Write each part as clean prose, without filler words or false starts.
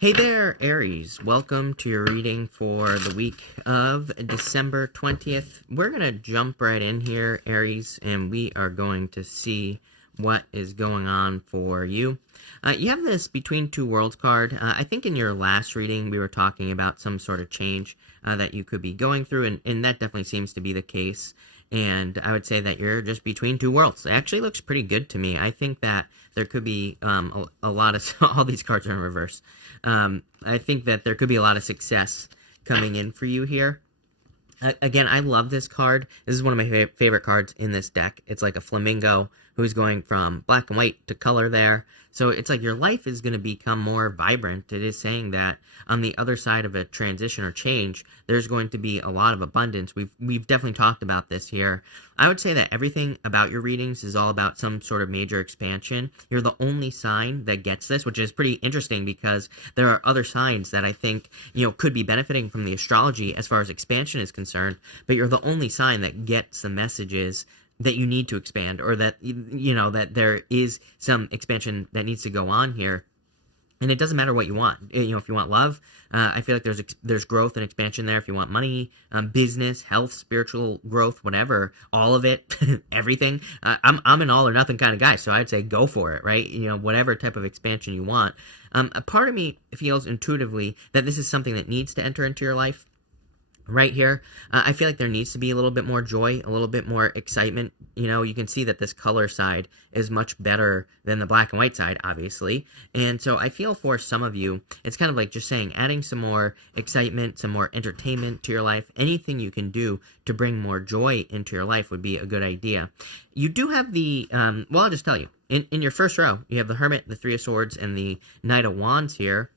Hey there, Aries. Welcome to your reading for the week of December 20th. We're going to jump right in here, Aries, and we are going to see what is going on for you. You have this Between Two Worlds card. I think in your last reading we were talking about some sort of change that you could be going through, and that definitely seems to be the case. And I would say that you're just between two worlds. It actually looks pretty good to me. I think that there could be a lot of all these cards are in reverse. I think that there could be a lot of success coming in for you here. Again, I love this card. This is one of my favorite cards in this deck. It's like a flamingo who's going from black and white to color there. So it's like your life is going to become more vibrant. It is saying that on the other side of a transition or change, there's going to be a lot of abundance. We've definitely talked about this here. I would say that everything about your readings is all about some sort of major expansion. You're the only sign that gets this, which is pretty interesting because there are other signs that I think, could be benefiting from the astrology as far as expansion is concerned, but you're the only sign that gets the messages that you need to expand, or that, that there is some expansion that needs to go on here. And it doesn't matter what you want. If you want love, I feel like there's growth and expansion there. If you want money, business, health, spiritual growth, whatever, all of it, everything. I'm an all or nothing kind of guy, so I'd say go for it, right? Whatever type of expansion you want. A part of me feels intuitively that this is something that needs to enter into your life. Right here, I feel like there needs to be a little bit more joy, a little bit more excitement. You can see that this color side is much better than the black and white side, obviously. And so I feel for some of you, it's kind of like just saying, adding some more excitement, some more entertainment to your life. Anything you can do to bring more joy into your life would be a good idea. You do have the, well, I'll just tell you. In your first row, you have the Hermit, the Three of Swords, and the Knight of Wands here.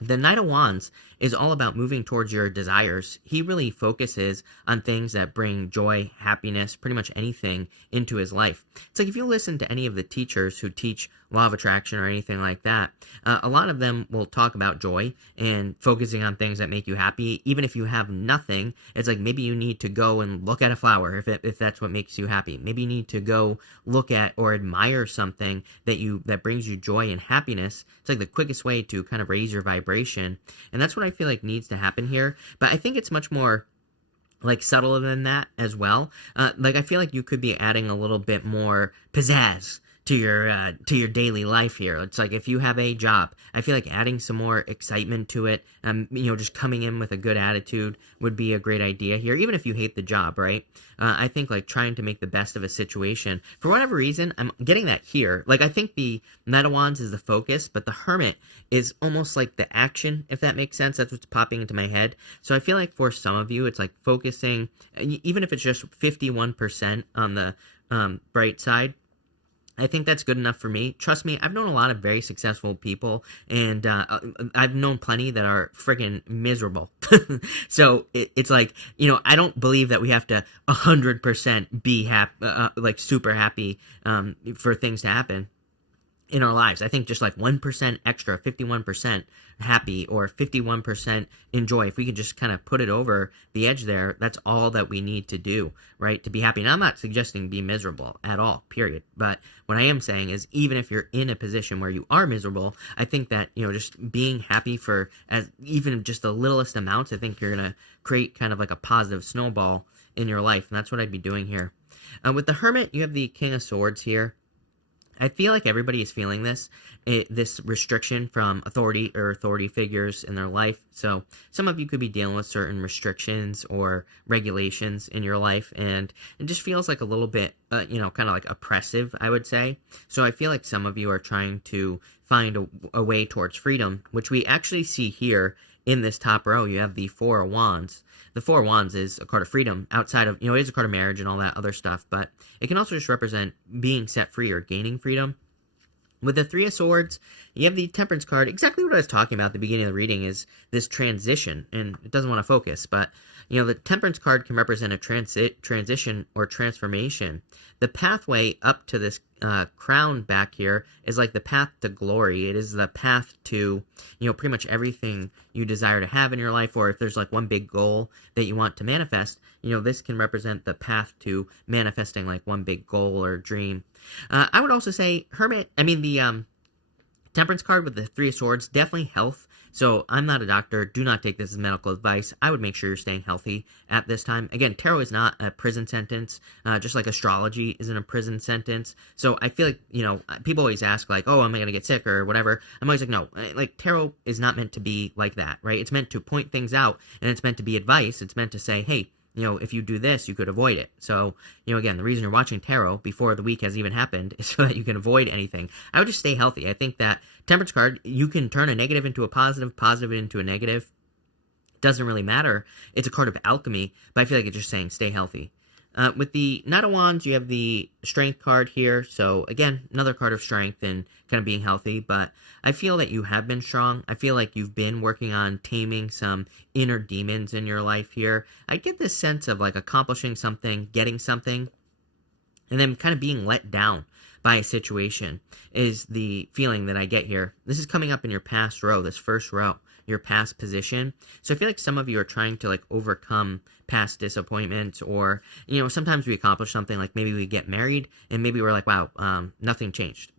The Knight of Wands is all about moving towards your desires. He really focuses on things that bring joy, happiness, pretty much anything into his life. It's like if you listen to any of the teachers who teach law of attraction or anything like that, a lot of them will talk about joy and focusing on things that make you happy. Even if you have nothing, it's like maybe you need to go and look at a flower if that's what makes you happy. Maybe you need to go look at or admire something that brings you joy and happiness. It's like the quickest way to kind of raise your vibration. And that's what I feel like needs to happen here. But I think it's much more like subtle than that as well. Like I feel like you could be adding a little bit more pizzazz to your daily life here. It's like if you have a job, I feel like adding some more excitement to it, just coming in with a good attitude would be a great idea here, even if you hate the job, right? I think like trying to make the best of a situation. For whatever reason, I'm getting that here. Like I think the Knight of Wands is the focus, but the Hermit is almost like the action, if that makes sense. That's what's popping into my head. So I feel like for some of you, it's like focusing, even if it's just 51% on the bright side, I think that's good enough for me. Trust me, I've known a lot of very successful people, and I've known plenty that are freaking miserable. So it's like, I don't believe that we have to 100% be happy, like super happy for things to happen in our lives. I think just like 1% extra, 51% happy or 51% enjoy, if we could just kind of put it over the edge there, that's all that we need to do, right, to be happy. And I'm not suggesting be miserable at all, period. But what I am saying is, even if you're in a position where you are miserable, I think that, just being happy for as even just the littlest amounts, I think you're going to create kind of like a positive snowball in your life. And that's what I'd be doing here. With the Hermit, you have the King of Swords here. I feel like everybody is feeling this restriction from authority figures in their life. So some of you could be dealing with certain restrictions or regulations in your life, and it just feels like a little bit, kind of like oppressive, I would say. So I feel like some of you are trying to find a way towards freedom, which we actually see here in this top row. You have the Four of Wands. The Four of Wands is a card of freedom outside of, it is a card of marriage and all that other stuff, but it can also just represent being set free or gaining freedom. With the Three of Swords, you have the Temperance card. Exactly what I was talking about at the beginning of the reading is this transition, and it doesn't want to focus, but, the Temperance card can represent a transition or transformation. The pathway up to this crown back here is like the path to glory. It is the path to, pretty much everything you desire to have in your life, or if there's like one big goal that you want to manifest, this can represent the path to manifesting like one big goal or dream. I would also say the Temperance card with the Three of Swords, definitely health, So I'm not a doctor. Do not take this as medical advice. I would make sure you're staying healthy at this time. Again, tarot is not a prison sentence, just like astrology isn't a prison sentence. So I feel like, people always ask like, oh, am I going to get sick or whatever? I'm always like, no, like tarot is not meant to be like that, right? It's meant to point things out, and it's meant to be advice. It's meant to say, hey, if you do this, you could avoid it. So, again, the reason you're watching tarot before the week has even happened is so that you can avoid anything. I would just stay healthy. I think that Temperance card, you can turn a negative into a positive, positive into a negative. Doesn't really matter. It's a card of alchemy, but I feel like it's just saying stay healthy. With the Knight of Wands, you have the Strength card here. So, again, another card of strength and kind of being healthy. But I feel that you have been strong. I feel like you've been working on taming some inner demons in your life here. I get this sense of, like, accomplishing something, getting something, and then kind of being let down by a situation is the feeling that I get here. This is coming up in your past row, this first row, your past position. So I feel like some of you are trying to like overcome past disappointments, or, sometimes we accomplish something, like maybe we get married and maybe we're like, wow, nothing changed.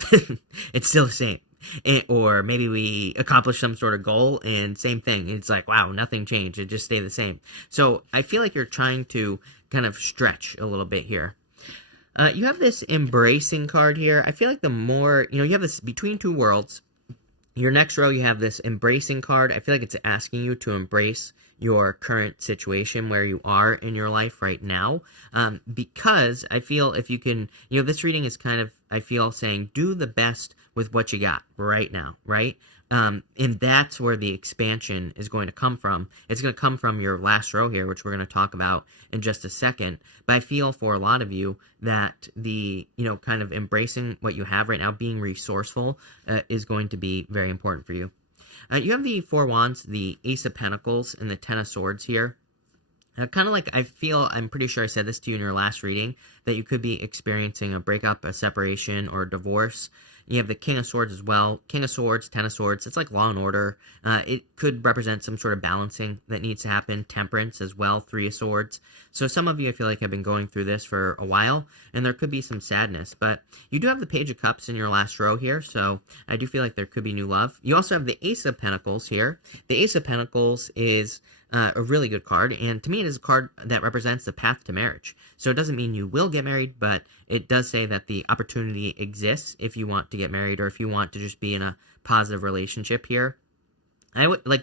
It's still the same. Or maybe we accomplish some sort of goal and same thing. It's like, wow, nothing changed. It just stayed the same. So I feel like you're trying to kind of stretch a little bit here. You have this embracing card here. I feel like the more, you have this between two worlds. Your next row, you have this embracing card. I feel like it's asking you to embrace your current situation where you are in your life right now. Because I feel if you can, this reading is kind of, I feel, saying do the best with what you got right now, right? And that's where the expansion is going to come from. It's going to come from your last row here, which we're going to talk about in just a second. But I feel for a lot of you that the, kind of embracing what you have right now, being resourceful, is going to be very important for you. You have the Four Wands, the Ace of Pentacles, and the Ten of Swords here. Kind of like, I'm pretty sure I said this to you in your last reading, that you could be experiencing a breakup, a separation, or a divorce. You have the King of Swords as well. King of Swords, Ten of Swords. It's like Law and Order. It could represent some sort of balancing that needs to happen. Temperance as well. Three of Swords. So some of you, I feel like, have been going through this for a while, and there could be some sadness. But you do have the Page of Cups in your last row here, so I do feel like there could be new love. You also have the Ace of Pentacles here. The Ace of Pentacles is a really good card, and to me it is a card that represents the path to marriage. So it doesn't mean you will get married, but it does say that the opportunity exists if you want to get married, or if you want to just be in a positive relationship here.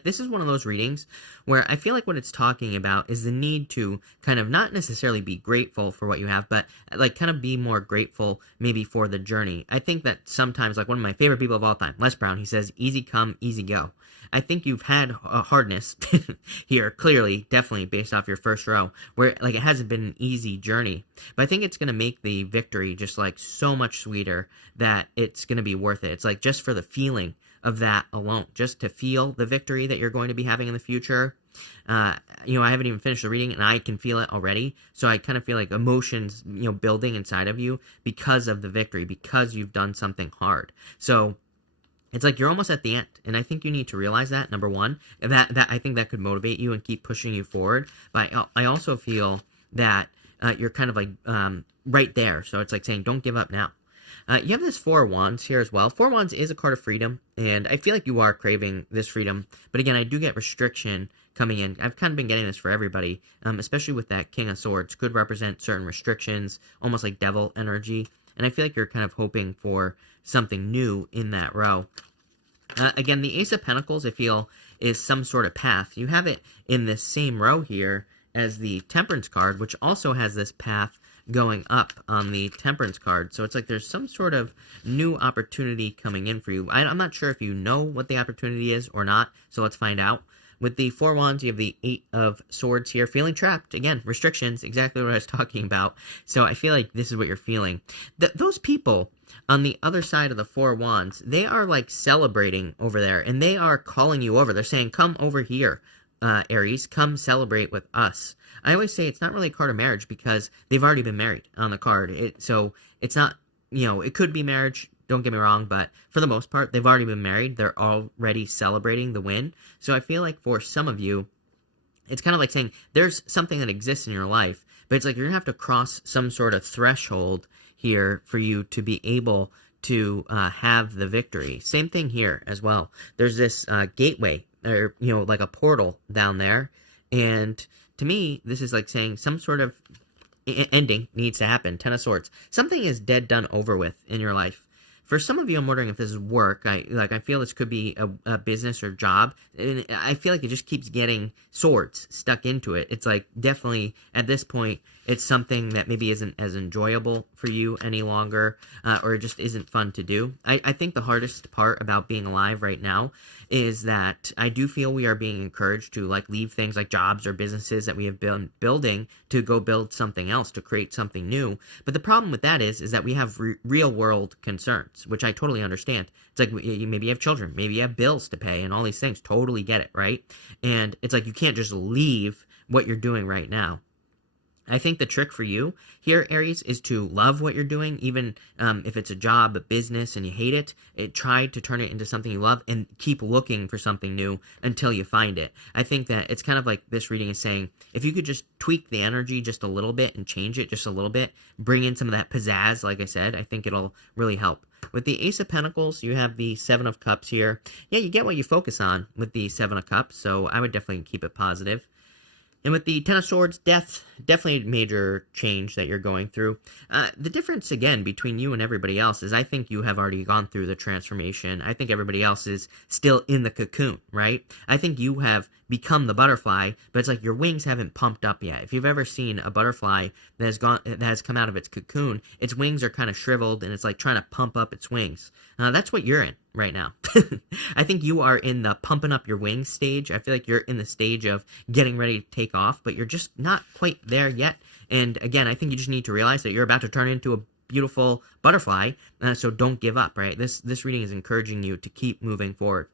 This is one of those readings where I feel like what it's talking about is the need to kind of not necessarily be grateful for what you have, but like kind of be more grateful maybe for the journey. I think that sometimes, like one of my favorite people of all time, Les Brown, he says, easy come, easy go. I think you've had a hardness here, clearly, definitely based off your first row, where like it hasn't been an easy journey. But I think it's going to make the victory just like so much sweeter that it's going to be worth it. It's like just for the feeling of that alone, just to feel the victory that you're going to be having in the future. I haven't even finished the reading and I can feel it already. So I kind of feel like emotions, building inside of you because of the victory, because you've done something hard. So it's like you're almost at the end, and I think you need to realize that, number one, that I think that could motivate you and keep pushing you forward. But I also feel that you're kind of like right there. So it's like saying, don't give up now. You have this Four of Wands here as well. Four of Wands is a card of freedom, and I feel like you are craving this freedom. But again, I do get restriction coming in. I've kind of been getting this for everybody, especially with that King of Swords. Could represent certain restrictions, almost like devil energy. And I feel like you're kind of hoping for something new in that row. Again, the Ace of Pentacles, I feel, is some sort of path. You have it in this same row here as the Temperance card, which also has this path going up on the Temperance card. So it's like there's some sort of new opportunity coming in for you. I'm not sure if you know what the opportunity is or not, so let's find out. With the Four Wands, you have the Eight of Swords here. Feeling trapped. Again, restrictions, exactly what I was talking about. So I feel like this is what you're feeling. Those people on the other side of the Four Wands, they are like celebrating over there, and they are calling you over. They're saying, come over here, Aries, come celebrate with us. I always say it's not really a card of marriage because they've already been married on the card. So it's not, it could be marriage, don't get me wrong, but for the most part, they've already been married. They're already celebrating the win. So I feel like for some of you, it's kind of like saying there's something that exists in your life, but it's like you're going to have to cross some sort of threshold here for you to be able to have the victory. Same thing here as well. There's this gateway or, like a portal down there. And to me, this is like saying some sort of ending needs to happen. Ten of Swords. Something is dead, done, over with in your life. For some of you, I'm wondering if this is work. I feel this could be a business or job. And I feel like it just keeps getting swords stuck into it. It's like definitely at this point, it's something that maybe isn't as enjoyable for you any longer, or it just isn't fun to do. I think the hardest part about being alive right now is that I do feel we are being encouraged to like leave things like jobs or businesses that we have been building to go build something else, to create something new. But the problem with that is that we have real world concerns, which I totally understand. It's like maybe you have children, maybe you have bills to pay and all these things. Totally get it, right? And it's like you can't just leave what you're doing right now. I think the trick for you here, Aries, is to love what you're doing, even if it's a job, a business, and you hate it. Try to turn it into something you love and keep looking for something new until you find it. I think that it's kind of like this reading is saying, if you could just tweak the energy just a little bit and change it just a little bit, bring in some of that pizzazz, like I said, I think it'll really help. With the Ace of Pentacles, you have the Seven of Cups here. Yeah, you get what you focus on with the Seven of Cups, so I would definitely keep it positive. And with the Ten of Swords, death, definitely a major change that you're going through. The difference, again, between you and everybody else is I think you have already gone through the transformation. I think everybody else is still in the cocoon, right? I think you have become the butterfly, but it's like your wings haven't pumped up yet. If you've ever seen a butterfly that has come out of its cocoon, its wings are kind of shriveled, and it's like trying to pump up its wings. That's what you're in right now. I think you are in the pumping up your wings stage. I feel like you're in the stage of getting ready to take off, but you're just not quite there yet. And again, I think you just need to realize that you're about to turn into a beautiful butterfly, so don't give up, right? This reading is encouraging you to keep moving forward.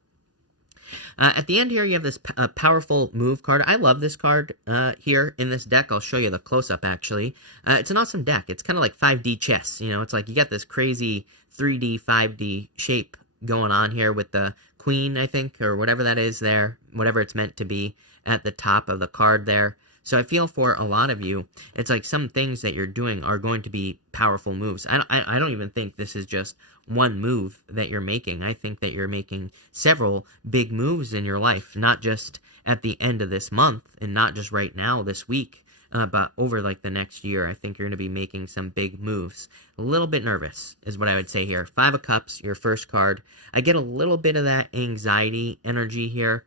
At the end here, you have this powerful move card. I love this card here in this deck. I'll show you the close-up, actually. It's an awesome deck. It's kind of like 5D chess. It's like you got this crazy 3D, 5D shape going on here with the queen, I think, or whatever that is there, whatever it's meant to be at the top of the card there. So I feel for a lot of you, it's like some things that you're doing are going to be powerful moves. I don't even think this is just one move that you're making. I think that you're making several big moves in your life, not just at the end of this month and not just right now this week, but over like the next year. I think you're going to be making some big moves. A little bit nervous is what I would say here. Five of Cups, your first card. I get a little bit of that anxiety energy here.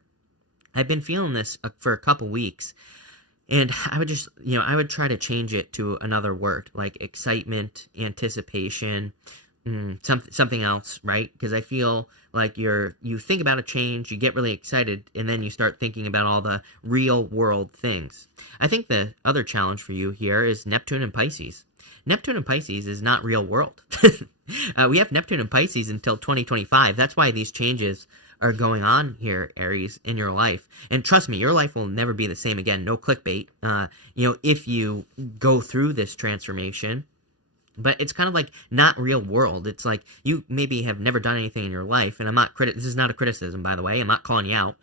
I've been feeling this for a couple weeks. And I would just, I would try to change it to another word, like excitement, anticipation, something else, right? Because I feel like you think about a change, you get really excited, and then you start thinking about all the real world things. I think the other challenge for you here is Neptune and Pisces. Neptune and Pisces is not real world. We have Neptune and Pisces until 2025. That's why these changes are going on here, Aries, in your life. And trust me, your life will never be the same again. No clickbait. If you go through this transformation. But it's kind of like not real world. It's like you maybe have never done anything in your life, and I'm not this is not a criticism, by the way. I'm not calling you out.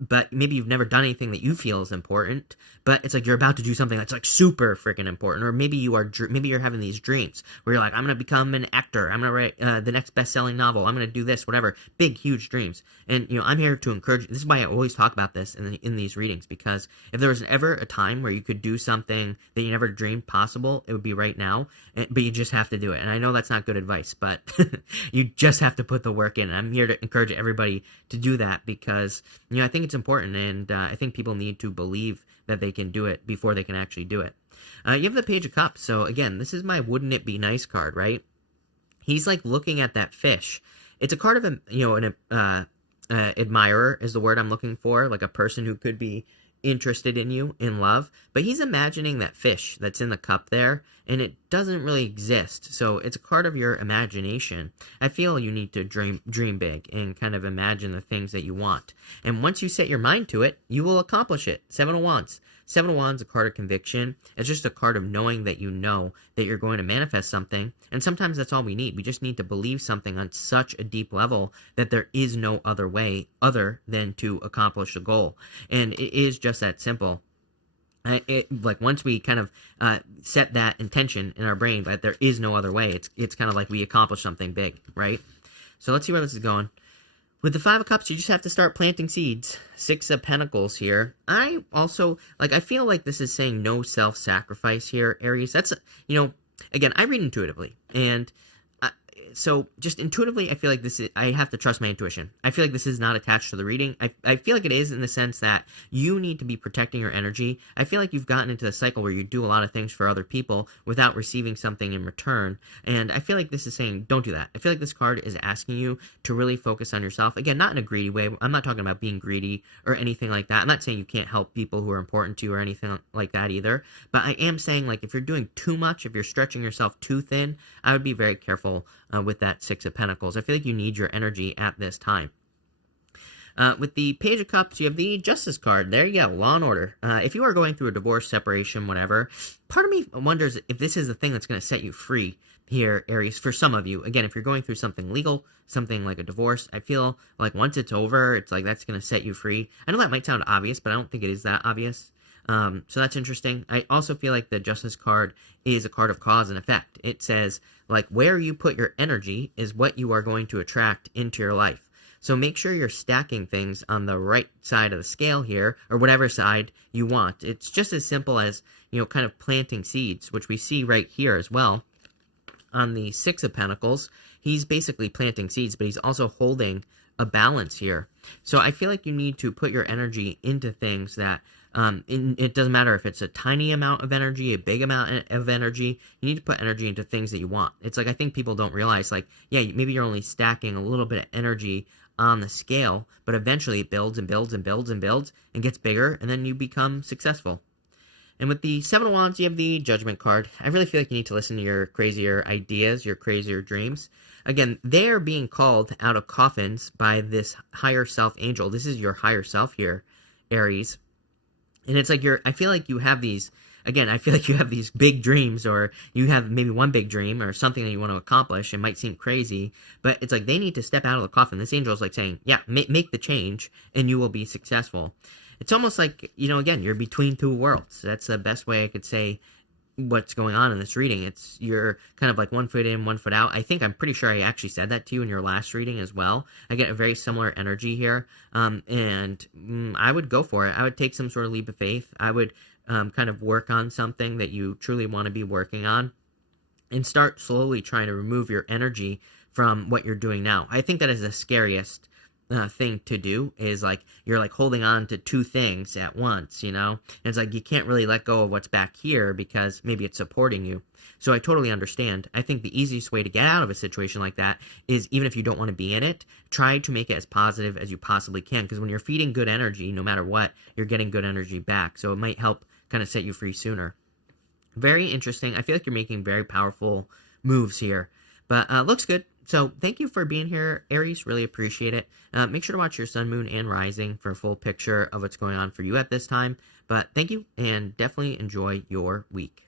But maybe you've never done anything that you feel is important, but it's like you're about to do something that's like super freaking important. Or maybe you're having these dreams where you're like, I'm going to become an actor. I'm going to write the next best-selling novel. I'm going to do this, whatever. Big, huge dreams. And, I'm here to encourage you. This is why I always talk about this in these readings, because if there was ever a time where you could do something that you never dreamed possible, it would be right now. But you just have to do it. And I know that's not good advice, but you just have to put the work in. And I'm here to encourage everybody to do that because, I think it's important. And I think people need to believe that they can do it before they can actually do it. You have the Page of Cups. So again, this is my wouldn't it be nice card, right? He's like looking at that fish. It's a card of, an admirer is the word I'm looking for, like a person who could be interested in you, in love, but he's imagining that fish that's in the cup there, and it doesn't really exist. So it's a card of your imagination. I feel you need to dream big and kind of imagine the things that you want. And once you set your mind to it, you will accomplish it. Seven of Wands. Seven of Wands, a card of conviction. It's just a card of knowing that you know that you're going to manifest something. And sometimes that's all we need. We just need to believe something on such a deep level that there is no other way other than to accomplish a goal. And it is just that simple. Like once we kind of set that intention in our brain that there is no other way, it's kind of like we accomplish something big, right? So let's see where this is going. With the Five of Cups, you just have to start planting seeds. Six of Pentacles here. I also, I feel like this is saying no self-sacrifice here, Aries. That's, again, I read intuitively. And so just intuitively, I feel like I have to trust my intuition. I feel like this is not attached to the reading. I feel like it is in the sense that you need to be protecting your energy. I feel like you've gotten into the cycle where you do a lot of things for other people without receiving something in return. And I feel like this is saying, don't do that. I feel like this card is asking you to really focus on yourself. Again, not in a greedy way. I'm not talking about being greedy or anything like that. I'm not saying you can't help people who are important to you or anything like that either. But I am saying, if you're doing too much, if you're stretching yourself too thin, I would be very careful with that Six of Pentacles. I feel like you need your energy at this time. With the Page of Cups, you have the Justice card. There you go, law and order. If you are going through a divorce, separation, whatever, part of me wonders if this is the thing that's going to set you free here, Aries, for some of you. Again, if you're going through something legal, something like a divorce, I feel like once it's over, it's like that's going to set you free. I know that might sound obvious, but I don't think it is that obvious. So that's interesting. I also feel like the Justice card is a card of cause and effect. It says, where you put your energy is what you are going to attract into your life. So make sure you're stacking things on the right side of the scale here, or whatever side you want. It's just as simple as, kind of planting seeds, which we see right here as well. On the Six of Pentacles, he's basically planting seeds, but he's also holding a balance here. So I feel like you need to put your energy into things that, it doesn't matter if it's a tiny amount of energy, a big amount of energy, you need to put energy into things that you want. It's I think people don't realize, yeah, maybe you're only stacking a little bit of energy on the scale, but eventually it builds and builds and builds and builds and gets bigger, and then you become successful. And with the Seven of Wands, you have the Judgment card. I really feel like you need to listen to your crazier ideas, your crazier dreams. Again, they're being called out of coffins by this higher self angel. This is your higher self here, Aries. And it's I feel like you have these, again, I feel like you have these big dreams, or you have maybe one big dream or something that you want to accomplish. It might seem crazy, but it's they need to step out of the coffin. This angel is saying, yeah, make the change and you will be successful. It's almost again, you're between two worlds. That's the best way I could say what's going on in this reading. You're kind of 1 foot in, 1 foot out. I'm pretty sure I actually said that to you in your last reading as well. I get a very similar energy here, and I would go for it. I would take some sort of leap of faith. I would kind of work on something that you truly want to be working on, and start slowly trying to remove your energy from what you're doing now. I think that is the scariest thing to do, is you're holding on to two things at once, and it's you can't really let go of what's back here because maybe it's supporting you. So I totally understand. I think the easiest way to get out of a situation like that is, even if you don't want to be in it, try to make it as positive as you possibly can, because when you're feeding good energy, no matter what, you're getting good energy back. So it might help kind of set you free sooner. Very interesting. I feel like you're making very powerful moves here, but looks good. So thank you for being here, Aries. Really appreciate it. Make sure to watch your sun, moon, and rising for a full picture of what's going on for you at this time. But thank you, and definitely enjoy your week.